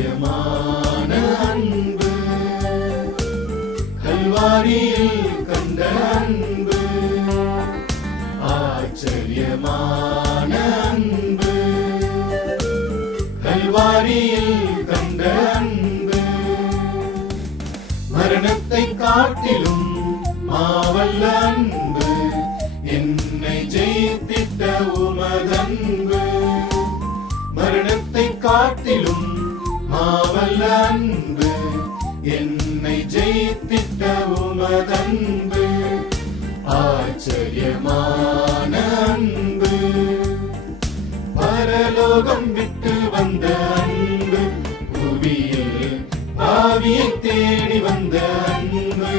ஆச்சரியமான அன்பு கல்வாரியில் கண்ட அன்பு ஆச்சரியமான அன்பு கல்வாரியில் கண்ட அன்பு மரணத்தை காட்டிலும் மாவல்ல அன்பு என்னை ஜெயித்திட்ட உமதன்பு மரணத்தை காட்டிலும் மாவல்ல அன்பு என்னை ஜெயித்திட்ட உமதன்பு ஆச்சரியமான அன்பு பரலோகம் விட்டு வந்த அன்பு புவியில் பாவியை தேடி வந்த அன்பு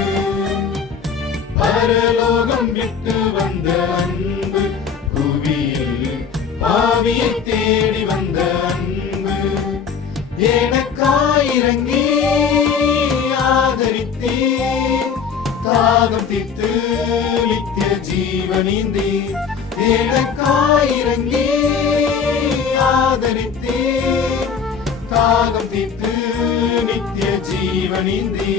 பரலோகம் விட்டு வந்த அன்பு புவியில் பாவியை தேடி வந்த அன்பு எனக்காயிரங்கி ஆதரித்தே தாகம் தீர்த்து நித்திய ஜீவனீந்தே எனக்காயிரங்கி ஆதரித்தே தாகம் தீர்த்து நித்திய ஜீவனீந்தே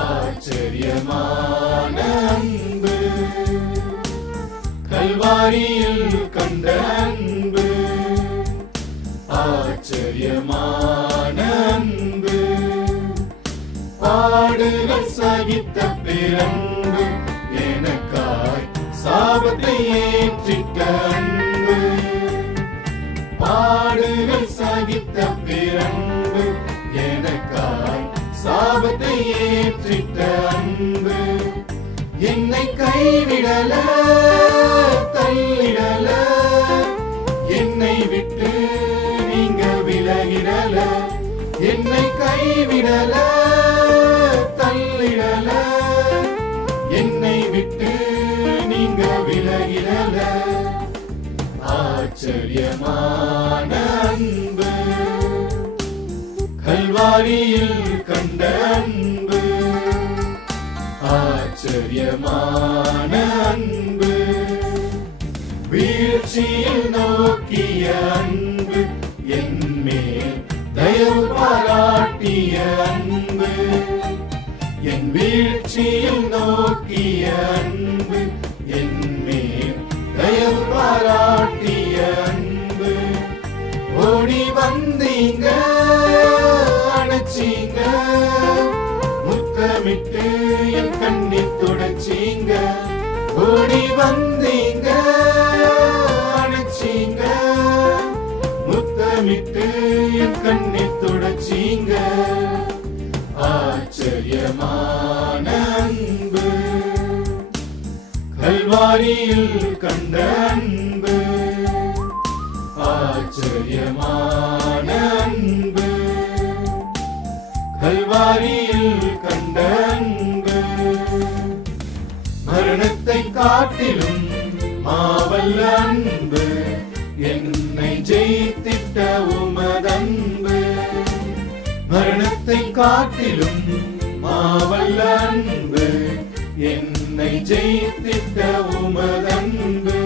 ஆச்சரியமான அன்பு கல்வாரியில் கண்ட அன்பு ஆச்சரியமான அன்பு பாடுகள் சகித்த பிறன்பு எனக்காய் சாபத்தை ஏற்றிட்ட அன்பு பாடுகள் சகித்த பிறன்பு எனக்காய் சாபத்தை ஏற்றிட்ட அன்பு என்னை கைவிடல தள்ளிடல என்னை விட்டு நீங்க விலகிடல என்னை கைவிடல தள்ளிடல என்னை விட்டு நீங்க விலகிடல ஆச்சரியமான அன்பு கல்வாரியில் கண்ட அன்பு ஆச்சரியமான அன்பு வீழ்ச்சியில் நோக்கிய அன்பு என்மேல் தயவு பாராட்டிய அன்பு என் வீழ்ச்சியில் நோக்கிய அன்பு என்மேல் தயவு பாராட்டிய அன்பு ஓடி வந்தீங்க அணைச்சீங்க முத்தமிட்டு என் கண்ணீர் தொடச்சீங்க ஓடி வந்தீங்க அணைச்சீங்க முத்தமிட்டு என் கண்ணீர் தொடச்சீங்க ஆச்சரியமான அன்பு கல்வாரியில் கண்ட அன்பு ஆச்சரியமான அன்பு கல்வாரியில் கண்ட அன்பு மரணத்தை காட்டிலும் மாவல்ல அன்பு என்னை ஜெயித்திட்ட உமதன்பு மரணத்தை காட்டிலும் மாவல்ல அன்பு என்னை ஜெயித்திட்ட உமதன்பு